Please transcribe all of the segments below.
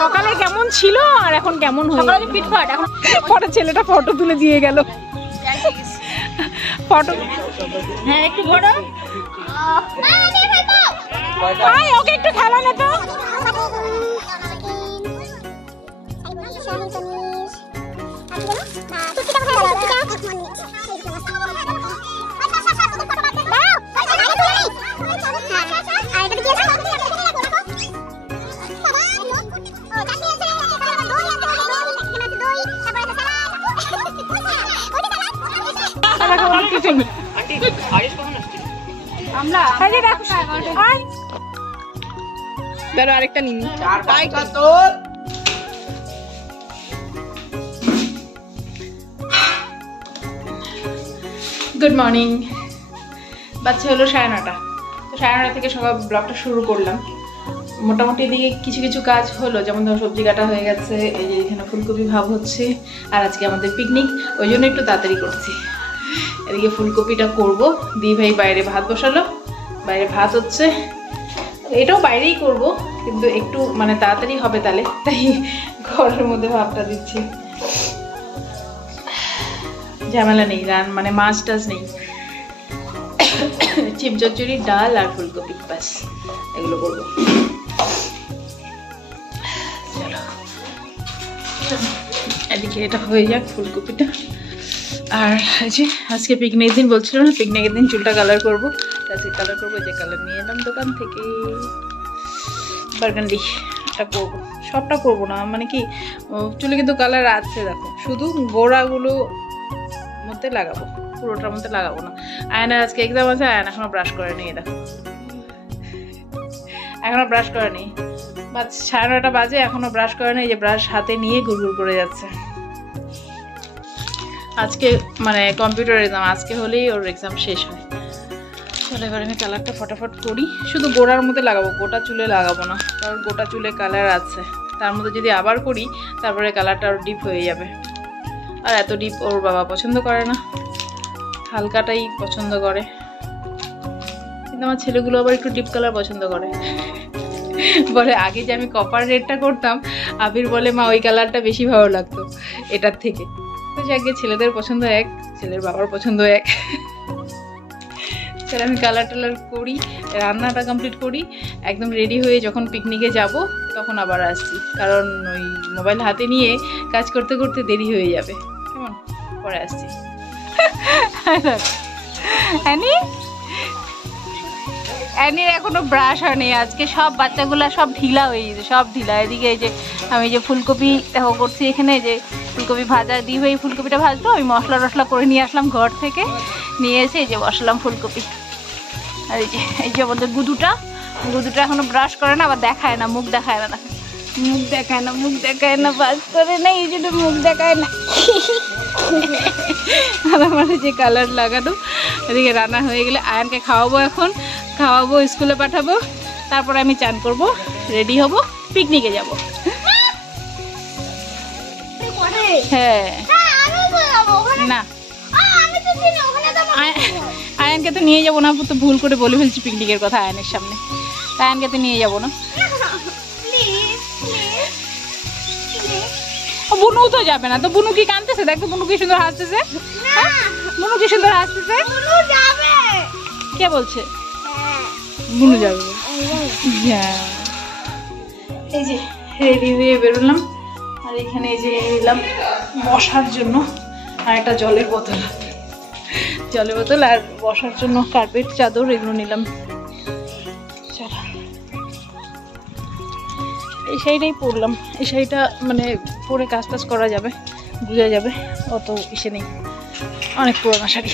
সকালে কেমন ছিল আর এখন কেমন হয়ে ফিটফাট। এখন পরে ছেলেটা ফটো তুলে দিয়ে গেল। ফটো হ্যাঁ একটু ঘোরো, ওকে একটু খেলা না তো। আরেকটা নিন। Good morning. বাচ্চা হলো 9:30। তো 9:30 থেকে সকাল ব্লগটা শুরু করলাম। মোটামুটি এদিকে কিছু কিছু কাজ হলো, যেমন ধরো সবজি কাটা হয়ে গেছে, এই যে এখানে ফুলকপি ভাব হচ্ছে, আর আজকে আমাদের পিকনিক, ওই জন্য একটু তাড়াতাড়ি করছি। এদিকে ফুলকপিটা করব, দি ভাই বাইরে ভাত বসালো, বাইরে ভাত হচ্ছে, এটাও বাইরেই করব কিন্তু একটু মানে তাড়াতাড়ি হবে তাহলে, তাই ঘরের মধ্যে ভাতটা দিচ্ছি। ঝামেলা নেই, মানে মাছ টাছ নেই, চিপ চচ্চড়ি, ডাল আর ফুলকপি, ব্যাস এগুলো করবো। চলো এদিকে এটা হয়ে যাক ফুলকপিটা। আর এই যে আজকে পিকনিকের দিন বলছিল না, পিকনিকের দিন চুলটা কালার করবো, আজকে কালার করবো। যে কালার নিয়ে এলাম দোকান থেকে, বার্গান্ডি, এটা করবো। সবটা করবো না, মানে কি চুলে কিন্তু কালার আছে, দেখো শুধু গোড়াগুলো মধ্যে লাগাবো, পুরোটার মধ্যে লাগাবো না। আয়নার আজকে এক্সাম আছে, আয়না এখনো ব্রাশ করে নেই, দেখো এখনো ব্রাশ করে নেই, 9:30 বাজে এখনো ব্রাশ করে নেই। যে ব্রাশ হাতে নিয়ে ঘুরঘুর করে যাচ্ছে। আজকে মানে কম্পিউটার এক্সাম, আজকে হলেই ওর এক্সাম শেষ হয়। চলো এবার আমি কালারটা ফটাফট করি, শুধু গোড়ার মধ্যে লাগাবো, গোটা চুলে লাগাবো না, কারণ গোটা চুলে কালার আছে। তার মধ্যে যদি আবার করি তারপরে কালারটা আরও ডিপ হয়ে যাবে, আর এত ডিপ ওর বাবা পছন্দ করে না, হালকাটাই পছন্দ করে। কিন্তু আমার ছেলেগুলো আবার একটু ডিপ কালার পছন্দ করে। বলে আগে যে আমি কপার রেডটা করতাম, আবির বলে মা ওই কালারটা বেশি ভালো লাগতো এটার থেকে। তো যাকে ছেলেদের পছন্দ এক, ছেলের বাবার পছন্দ এক। তাহলে আমি কালার টালার করি, রান্নাটা কমপ্লিট করি, একদম রেডি হয়ে যখন পিকনিকে যাব তখন আবার আসছি, কারণ ওই মোবাইল হাতে নিয়ে কাজ করতে করতে দেরি হয়ে যাবে। কেমন, পরে আসছি। অ্যানির এখনো ব্রাশ হয়নি, আজকে সব বাচ্চাগুলা সব ঢিলা হয়ে গেছে, সব ঢিলা। এদিকে এই যে আমি যে ফুলকপি দেখো করছি, এখানে যে ফুলকপি ভাজা দিয়ে এই ফুলকপিটা ভাজলো, আমি মশলা টশলা করে নিয়ে আসলাম ঘর থেকে, নিয়ে এসে এই যে বসালাম ফুলকপি। আর এই যে আমাদের গুদুটা এখনো ব্রাশ করে না, আবার দেখায় না, মুখ দেখায় না, মুখ দেখায় না, বাজ করে না, এই জন্য মুখ দেখায় না। আর আমার যে কালার লাগানো, এদিকে রান্না হয়ে গেলে আয়ানকে খাওয়াবো, এখন খাওয়াবো, স্কুলে পাঠাবো, তারপরে আমি চান করব, রেডি হব, পিকনিকে যাব। হ্যাঁ না, আয়ানকে তো নিয়ে যাবো না, তো ভুল করে বলে ফেলছি পিকনিকের কথা আয়ানের সামনে, আয়ানকে তো নিয়ে যাবো না। বুনু তো যাবে না, তো বুনু কি কাঁদতেছে, দেখো বুনু কি সুন্দর হাসতেছে, বুনু কি সুন্দর হাসতেছে। কে বলছে বুনু যাবে? এই যে রেডি হয়ে বেরোলাম, আর এখানে এই যে নিলাম বসার জন্য আর একটা জলের বোতল, আর বসার জন্য কার্পেট, চাদর, এগুলো নিলাম। চলো এই শাড়িটাই পরলাম, এই শাড়িটা মানে পরে কাজ টাজ করা যাবে, বুঝা যাবে, অত ইসে নেই, অনেক পুরোনো শাড়ি।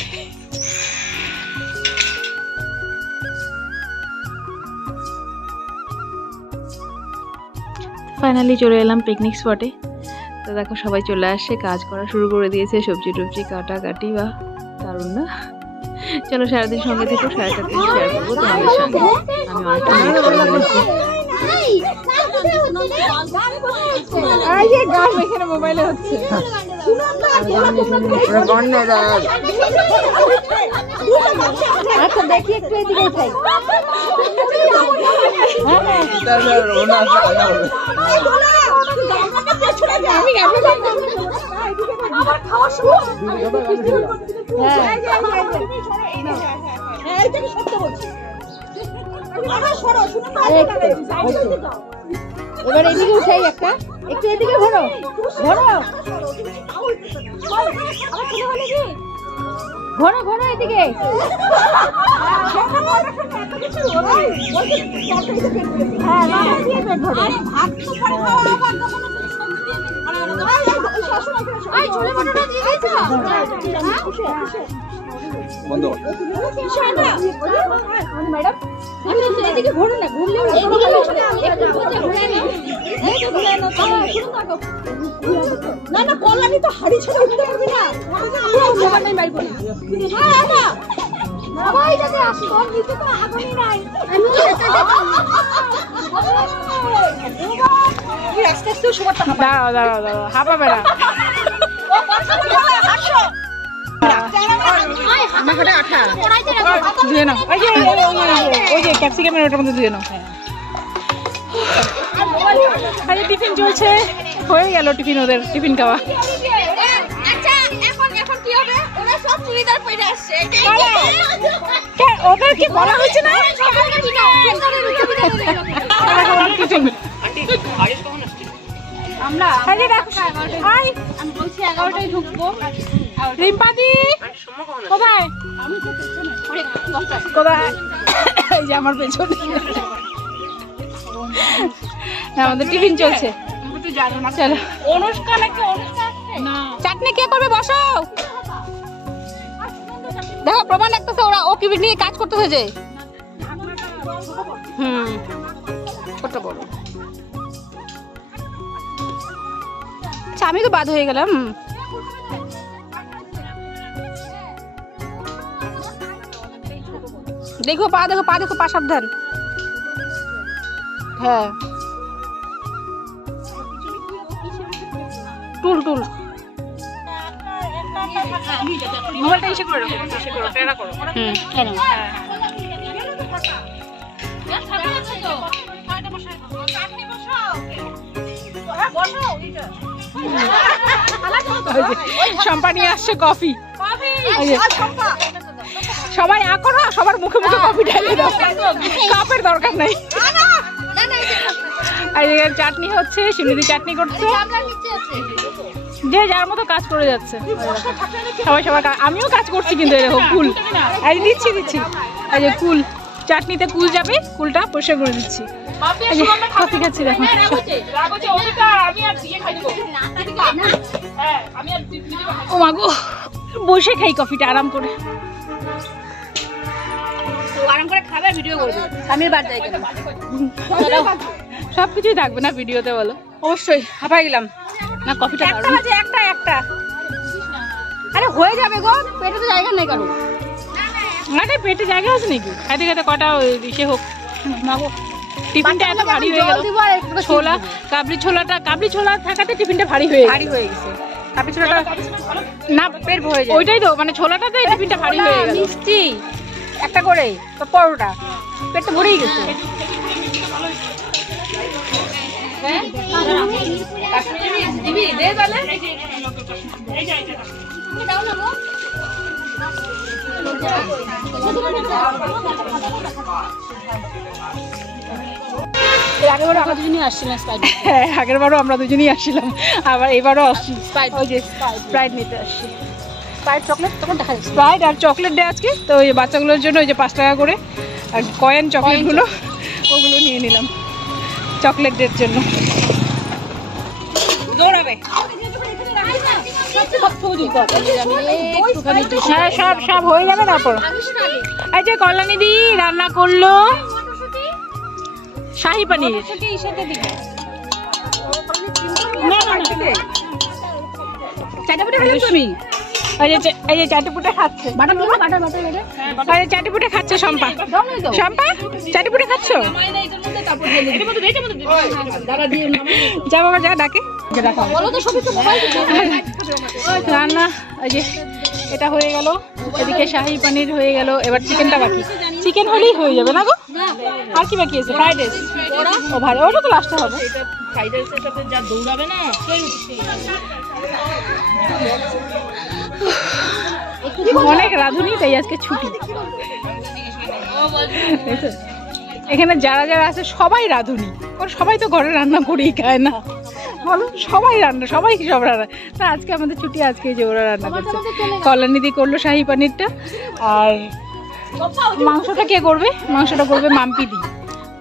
ফাইনালি চলে এলাম পিকনিক স্পটে। তো দেখো সবাই চলে আসছে, কাজ করা শুরু করে দিয়েছে, সবজি টবজি কাটাকাটি, বা দারুণ না? চলো সারাদিন সঙ্গে থেকো, সারাটা দিন শেয়ার করবো তোমাদের সঙ্গে। আমি অনেকটা মিস করে ফেলেছি। গান এখানে মোবাইলে হচ্ছে। আচ্ছা দেখি একটু এদিকে চাই। এবার এদিকে উঠাই একটা, একটু এদিকে ঘোরো ঘোরো ঘোরো ঘোরো এদিকে। ম্যাডাম এদিকে ঘোরো না, ঘুরলেও না না কল্যাণী তো হাড়ি ছেড়ে উঠতে পারবি না। দাঁড়াও দাঁড়াও দাঁড়াও, হাঁপাবে না। ধুয়ে নাও, ওই যে ক্যাপসিকামের ওটার মধ্যে ধুয়ে নাও। আরে টিফিন চলছে, হয়ে গেল টিফিন, ওদের টিফিন খাওয়া। ওদের কি বলা হয়েছে না? আমরা আমি বলছি 11টায় ঢুকবো। রিম্পাদি কোথায় কোথায়? এই যে আমার পেছনে আমাদের টিফিন চলছে। চলো অনুষ্ঠান, চাটনি কে করবে? বসো, দেখো প্রমাণ লাগতেছে ওরা ও কি নিয়ে কাজ করতেছে যে। ছোট বড়, আচ্ছা আমি তো বাদ হয়ে গেলাম। দেখো পা, দেখো পা, দেখো পা, সাবধান। হ্যাঁ টুল টুল মোবাইলটা ইসে করে রাখো, ইসে করো, টেরা করো। কেন শম্পা নিয়ে আসছে কফি। সবাই করো, সবার মুখে মুখে কফি ঢেলে দাও, কাপের দরকার নাই। চাটনি হচ্ছে, শিমুদি চাটনি করছে, যে যার মতো কাজ করে যাচ্ছে সবাই সবার। আমিও কাজ করছি কিন্তু দেখো কুল দিচ্ছি দিচ্ছি, এই যে কুল চাটনিতে কুল যাবে, কুলটা পরিষ্কার করে দিচ্ছি। কফি খাচ্ছি দেখো। ও মা গো, বসে খাই কফিটা আরাম করে। আরাম করে খাবে, ভিডিও করবে। আমি বাদ যাই কেন, সবকিছুই থাকবে না ভিডিওতে বলো। অবশ্যই হাঁপাই গেলাম না, কফিটা একটা আরে হয়ে যাবে গো, পেটে তো জায়গা নেই কারো। আরে পেটে জায়গা আছে নাকি? খাইতে খাইতে কটা ইসে হোক না গো। টিফিনটা এত ভারী হয়ে গেল। ছোলা, কাবলি ছোলা থাকাতে টিফিনটা ভারী হয়ে গেছে। কাবলি ছোলাটা না পেট ভরে যায়, ওইটাই তো মানে ছোলাটাতে টিফিনটা ভারী হয়ে গেল। মিষ্টি একটা করে পরোটা, পেটটা ভরেই গেছে। আগেরবারও আমরা দুজনেই আসছিলাম, হ্যাঁ আগেরবারও আমরা দুজনেই আসছিলাম, আবার এবারও আসছি স্প্রাইট নিতে আসছি। স্প্রাইট চকলেট তখন দেখা যাচ্ছে, স্প্রাইট আর চকলেট দেয় আজকে তো, ওই বাচ্চাগুলোর জন্য ওই যে 5 টাকা করে আর কয়েন চকলেটগুলো ওগুলো নিয়ে নিলাম চকলেটের জন্য। দৌড়াবে হ্যাঁ, সব হয়ে যাবে। তারপর এই যে কল্যাণীদি রান্না করলো শাহী পনির। এই যে চাটুপুটে খাচ্ছে, চাটুপুটে খাচ্ছে শম্পা। শম্পা চাটুপুটে খাচ্ছ? যা বাবা যা ডাকে রান্না। এই যে এটা হয়ে গেল, এদিকে শাহী পনির হয়ে গেল, এবার চিকেনটা বাকি। চিকেন হলেই হয়ে যাবে না গো? আর কি বাকি আছে? Fried rice. ও ভাই ওটা তো লাস্টে হবে। ফ্রাইড রাইসের সাথে যা দৌড়াবে না অনেক রাঁধুনি, তাই আজকে ছুটি। এখানে যারা যারা আছে সবাই রাঁধুনি, সবাই তো ঘরে রান্না করেই খায় না বলো, সবাই রান্না, সবাই সব রান্না। তা আজকে আমাদের ছুটি, আজকে যে ওরা রান্না করছে। কল্যাণীদি করলো শাহী পনিরটা, আর মাংসটা কে করবে? মাংসটা করবে মাম্পিদি।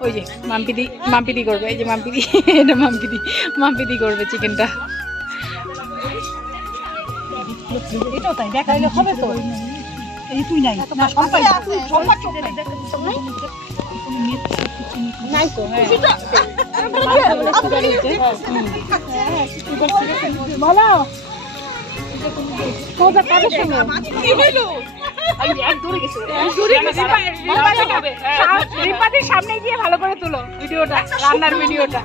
ওই যে মাম্পিদি করবে, এই যে মাম্পিদি, এটা মাম্পিদি করবে চিকেনটা। এটাও তাই দেখা হবে তো, এই তুই নাই না সম্পাই নাই তো। বলো তোদের কাদের সঙ্গে রিপাদির সামনে গিয়ে ভালো করে তুলো ভিডিওটা, রান্নার ভিডিওটা।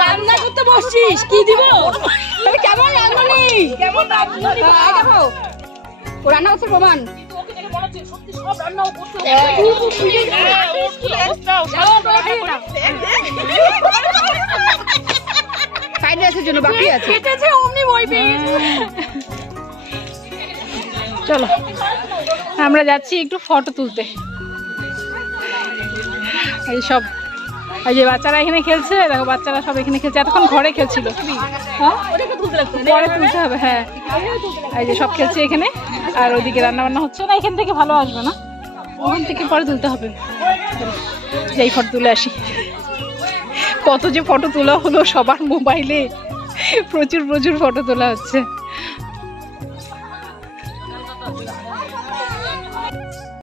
রান্না করতে বসছিস, কি দিব? কেমন রান্নানি, কেমন ও রান্না করছে প্রমাণ। ফ্রাইড রাইসের জন্য বাকি আছে। চলো আমরা যাচ্ছি একটু ফটো তুলতে। এই সব এই যে বাচ্চারা এখানে খেলছে, দেখো বাচ্চারা সব এখানে খেলছে, এতক্ষণ ঘরে খেলছিল। হ্যাঁ পরে তুলতে হবে। হ্যাঁ এই যে সব খেলছে এখানে, আর ওইদিকে রান্না বান্না হচ্ছে না, এখান থেকে ভালো আসবে না, ওখান থেকে পরে তুলতে হবে। এই ফটো তুলে আসি। কত যে ফটো তোলা হলো সবার মোবাইলে, প্রচুর ফটো তোলা হচ্ছে।